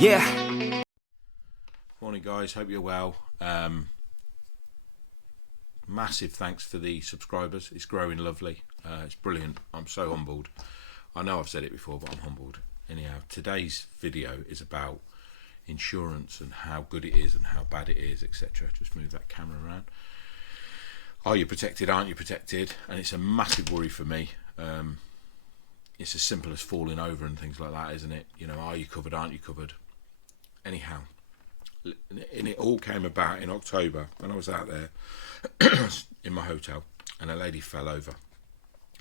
Yeah. Morning guys, hope you're well. Massive thanks for the subscribers. It's growing lovely. It's brilliant. I'm so humbled. I know I've said it before, but I'm humbled. Anyhow, today's video is about insurance and how good it is and how bad it is, etc. Just move that camera around. Are you protected? Aren't you protected? And it's a massive worry for me. It's as simple as falling over and things like that, isn't it? You know, are you covered? Aren't you covered? Anyhow, and it all came about in October when I was out there in my hotel and a lady fell over.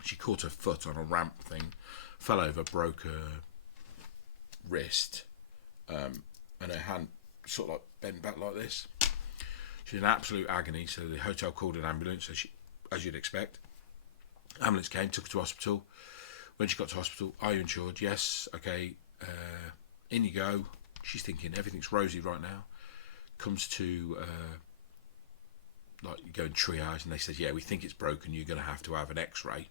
She caught her foot on a ramp thing, fell over, broke her wrist, and her hand sort of like bent back like this. She's in absolute agony, so the hotel called an ambulance, as you'd expect. Ambulance came, took her to hospital. When she got to hospital, are you insured? Yes. Okay, in you go. She's thinking everything's rosy right now. Comes to like you go in triage, and they said, yeah, we think it's broken. You're going to have an X-ray.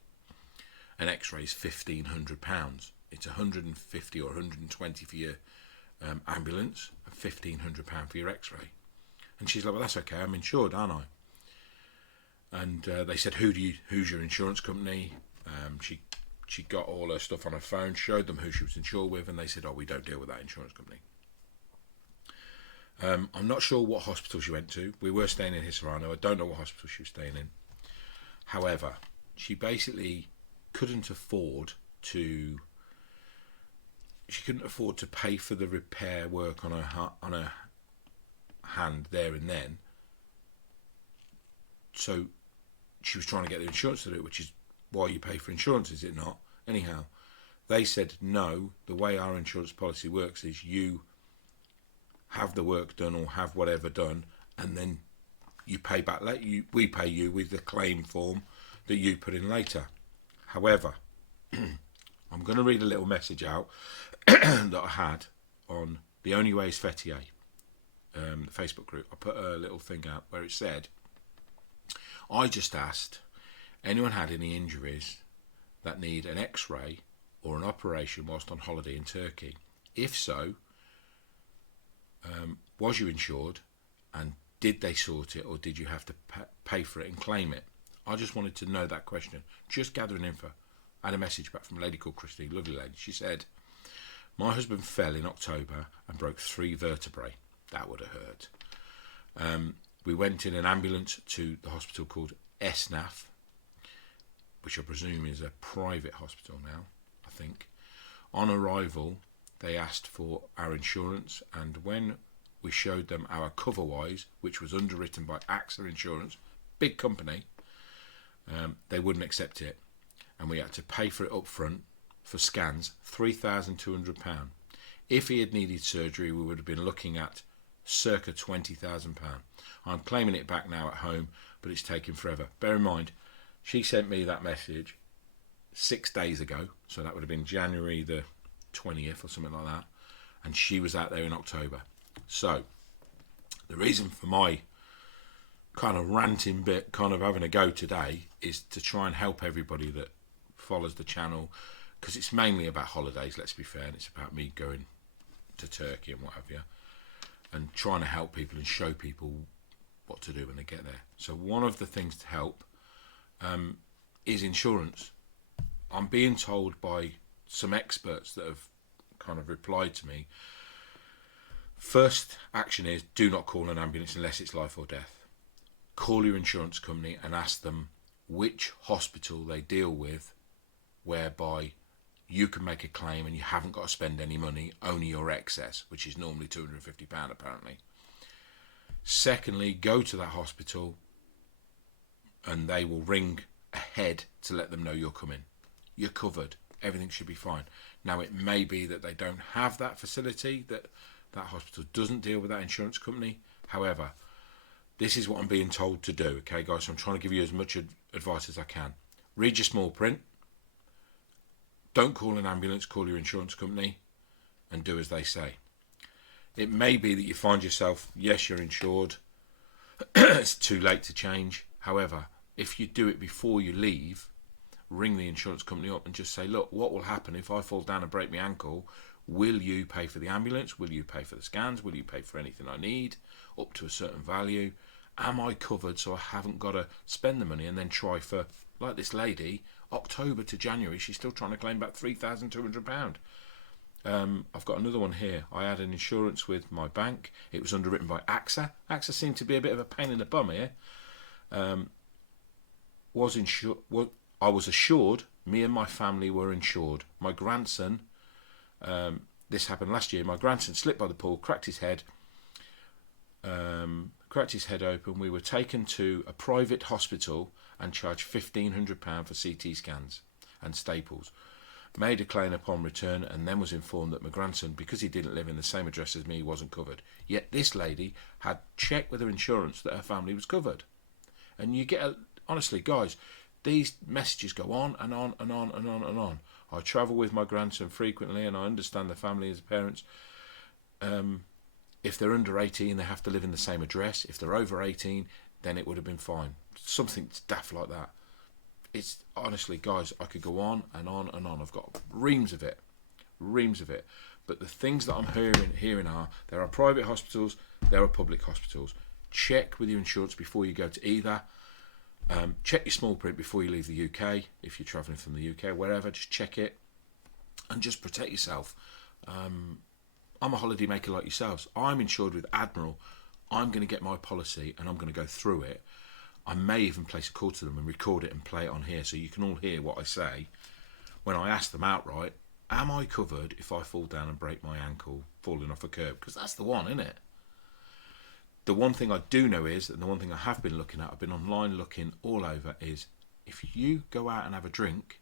An X-ray is £1,500. It's 150 or 120 for your ambulance, and £1,500 for your X-ray. And she's like, well, that's okay. I'm insured, aren't I? And they said, who's your insurance company? She got all her stuff on her phone, showed them who she was insured with, and they said, oh, we don't deal with that insurance company. I'm not sure what hospital she went to. We were staying in Hisarano. I don't know what hospital she was staying in. However, she basically couldn't afford to pay for the repair work on her hand there and then. So she was trying to get the insurance to do it, which is why you pay for insurance, is it not? Anyhow, they said no. The way our insurance policy works is you have the work done or have whatever done, and then you pay back later. We pay you with the claim form that you put in later. However, I'm going to read a little message out that I had on The Only Way is Fethiye, the Facebook group. I put a little thing out where it said, I just asked anyone had any injuries that need an X-ray or an operation whilst on holiday in Turkey. If so, was you insured, and did they sort it, or did you have to pay for it and claim it? I just wanted to know that question, just gathering info. I had a message back from a lady called Christine, lovely lady. She said, my husband fell in October and broke 3 vertebrae. That would have hurt. We went in an ambulance to the hospital called Esnaf, which I presume is a private hospital now, I think. On arrival, they asked for our insurance, and when we showed them our CoverWise, which was underwritten by AXA Insurance, big company, they wouldn't accept it, and we had to pay for it up front for scans, £3,200. If he had needed surgery, we would have been looking at circa £20,000. I'm claiming it back now at home, but it's taking forever. Bear in mind, she sent me that message 6 days ago, so that would have been January the 20th or something like that, and she was out there in October. So the reason for my kind of ranting bit, kind of having a go today, is to try and help everybody that follows the channel, because it's mainly about holidays, let's be fair, and it's about me going to Turkey and what have you, and trying to help people and show people what to do when they get there. So one of the things to help is insurance. I'm being told by some experts that have kind of replied to me, first action is do not call an ambulance unless it's life or death. Call your insurance company and ask them which hospital they deal with, whereby you can make a claim and you haven't got to spend any money, only your excess, which is normally £250 apparently. Secondly, go to that hospital and they will ring ahead to let them know you're coming. You're covered. Everything should be fine. Now, it may be that they don't have that facility, that hospital doesn't deal with that insurance company. However, this is what I'm being told to do, okay, guys? So I'm trying to give you as much advice as I can. Read your small print. Don't call an ambulance, call your insurance company, and do as they say. It may be that you find yourself, yes, you're insured. It's too late to change. However, if you do it before you leave, ring the insurance company up and just say, look, what will happen if I fall down and break my ankle? Will you pay for the ambulance? Will you pay for the scans? Will you pay for anything I need up to a certain value? Am I covered so I haven't got to spend the money and then try for, like this lady, October to January, she's still trying to claim back £3,200. I've got another one here. I had an insurance with my bank. It was underwritten by AXA. AXA seemed to be a bit of a pain in the bum here. I was assured, me and my family were insured. My grandson, this happened last year, my grandson slipped by the pool, cracked his head open. We were taken to a private hospital and charged £1,500 for CT scans and staples. Made a claim upon return and then was informed that my grandson, because he didn't live in the same address as me, wasn't covered. Yet this lady had checked with her insurance that her family was covered. And you get, honestly, guys, these messages go on and on and on and on and on. I travel with my grandson frequently and I understand the family as parents. If they're under 18, they have to live in the same address. If they're over 18, then it would have been fine. Something daft like that. It's honestly, guys, I could go on and on and on. I've got reams of it. But the things that I'm hearing are, there are private hospitals, there are public hospitals. Check with your insurance before you go to either. Check your small print before you leave the UK. If you're travelling from the UK, wherever, just check it and just protect yourself. I'm a holiday maker like yourselves. I'm insured with Admiral. I'm going to get my policy and I'm going to go through it. I may even place a call to them and record it and play it on here so you can all hear what I say when I ask them outright, am I covered if I fall down and break my ankle falling off a curb? Because that's the one, isn't it? The one thing I do know is, and the one thing I have been looking at, I've been online looking all over, is if you go out and have a drink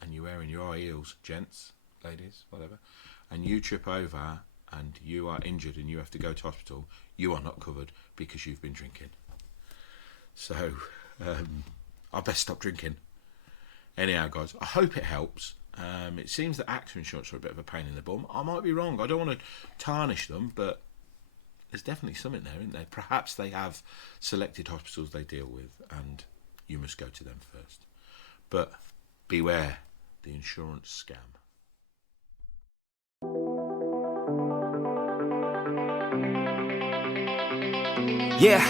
and you're wearing your high heels, gents, ladies, whatever, and you trip over and you are injured and you have to go to hospital, you are not covered because you've been drinking. So, I best stop drinking. Anyhow, guys, I hope it helps. It seems that AXA insurance are a bit of a pain in the bum. I might be wrong. I don't want to tarnish them, but there's definitely something there, isn't there? Perhaps they have selected hospitals they deal with, and you must go to them first. But beware the insurance scam. Yeah.